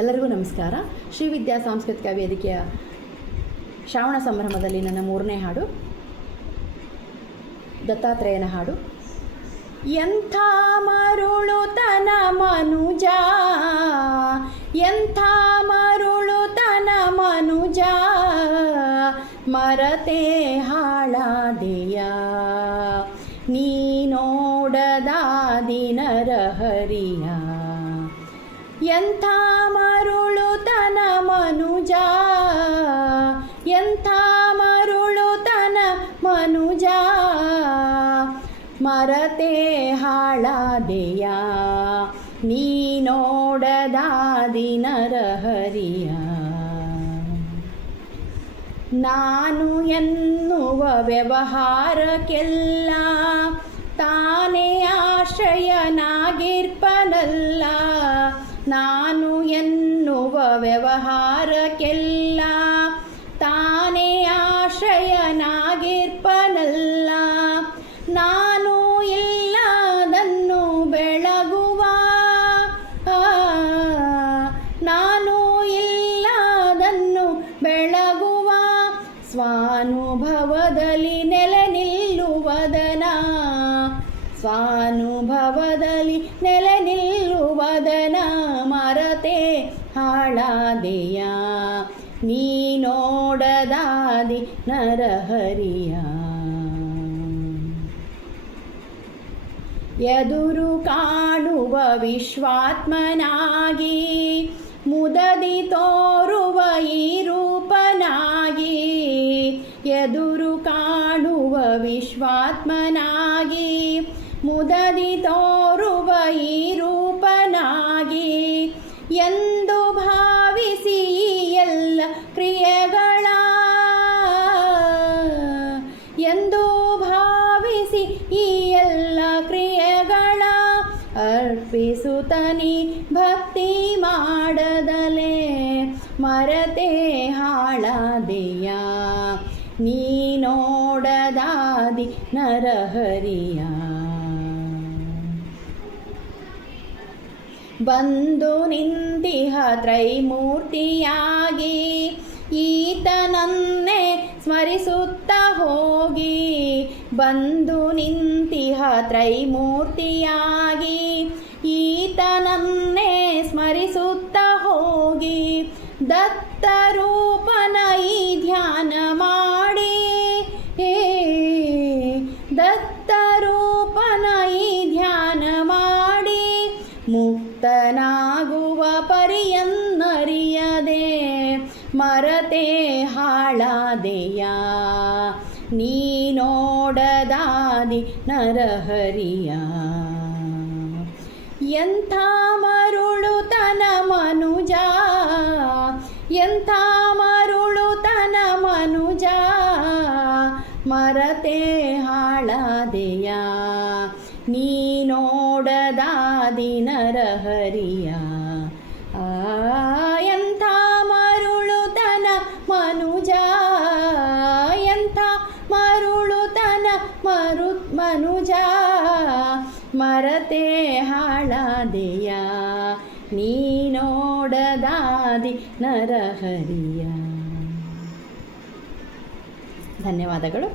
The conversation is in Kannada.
ಎಲ್ಲರಿಗೂ ನಮಸ್ಕಾರ. ಶ್ರೀ ವಿದ್ಯಾ ಸಾಂಸ್ಕೃತಿಕ ವೇದಿಕೆಯ ಶ್ರಾವಣ ಸಂಭ್ರಮದಲ್ಲಿ ನನ್ನ 3ನೇ ಹಾಡು ದತ್ತಾತ್ರೇಯನ ಹಾಡು. ಎಂಥ ಮರುಳುತನ ಮನುಜ, ಎಂಥ ಮರುಳುತನ ಮನುಜ, ಮರತೆ ಹಾಳಾದೆಯ ನೀನೋಡದ ದಿನರ ಹರಿಯ. ಎಂಥ ಮರುಳುತನ ಮನುಜ, ಎಂಥ ಮರುಳುತನ ಮನುಜ, ಮರತೆ ಹಾಳಾದೆಯ ನೀನೋಡದ ದಿನರ ಹರಿಯ. ನಾನು ಎನ್ನುವ ವ್ಯವಹಾರಕ್ಕೆಲ್ಲ ತಾನೇ ಆಶ್ರಯನಾಗಿರ್ಪನಲ್ಲ. ನಾನು ಎನ್ನುವ ವ್ಯವಹಾರಕ್ಕೆಲ್ಲ ತಾನೇ ಆಶ್ರಯನಾಗಿರ್ಪನಲ್ಲ. ನಾನು ಇಲ್ಲದನ್ನು ಬೆಳಗುವ, ನಾನು ಇಲ್ಲದನ್ನು ಬೆಳಗುವ, ಸ್ವಾನುಭವದಲ್ಲಿ ನೆಲೆ ನಿಲ್ಲುವದನ, ಸ್ವಾನುಭವದಲ್ಲಿ ನೆಲೆ ನಿಲ್ಲುವದನ, ಮರತೆ ಹಾಳಾದೆಯ ನೀನೋಡದಾದಿ ನರಹರಿಯ. ಎದುರು ಕಾಣುವ ವಿಶ್ವಾತ್ಮನಾಗಿ ಮುದದಿ ತೋರುವ ಈ ರೂಪನಾಗಿ, ಎದುರು ಕಾಣುವ ವಿಶ್ವಾತ್ಮನಾಗಿ ಮುದದಿ ತೋರುವ ಈ ರೂಪನಾಗಿ, ಎಂದು ಭಾವಿಸಿ ಎಲ್ಲ ಕ್ರಿಯೆಗಳ, ಎಂದು ಭಾವಿಸಿ ಈ ಎಲ್ಲ ಕ್ರಿಯೆಗಳ ಅರ್ಪಿಸುತ್ತನಿ ಭಕ್ತಿ ಮಾಡದಲೇ, ಮರತೆ ಹಾಳಾದೆಯ ನೀನೋಡದಾದಿ ನರಹರಿಯ. ಬಂದು ನಿಂತಿಹ ತ್ರೈಮೂರ್ತಿಯಾಗಿ ಈತನನ್ನೇ ಸ್ಮರಿಸುತ್ತ ಹೋಗಿ, ಬಂದು ನಿಂತಿಹ ತ್ರೈಮೂರ್ತಿಯಾಗಿ ಈತನನ್ನೇ ಸ್ಮರಿಸುತ್ತ ಹೋಗಿ, ದತ್ತರೂಪನ ಈ ಧ್ಯಾನ ಮಾಡಿ, ದತ್ತರೂಪನ ಈ ಧ್ಯಾನ ಮಾಡಿ, ಮುಕ್ತನಾಗುವ ಪರಿಯನ್ನರಿಯದೆ ಮರತೆ ಹಾಳಾದೆಯ ನೀನೋಡದಾದಿ ನರಹರಿಯ. ಎಂಥ ಮರುಳುತನ ಮನುಜ, ಎಂಥ ಮರುಳುತನ ಮನುಜ, ಮರತೆ ಹಾಳಾದೆಯ ನೀನೋಡದಾದಿ ನರಹರಿಯ. ಎಂಥ ಮರುಳುತನ ಮನುಜ, ಎಂಥ ಮರುಳುತನ ಮನುಜ, ಮರತೆ ಹಾಳಾದೆಯ ನೀನೋಡದಾದಿ ನರಹರಿಯ. ಧನ್ಯವಾದಗಳು.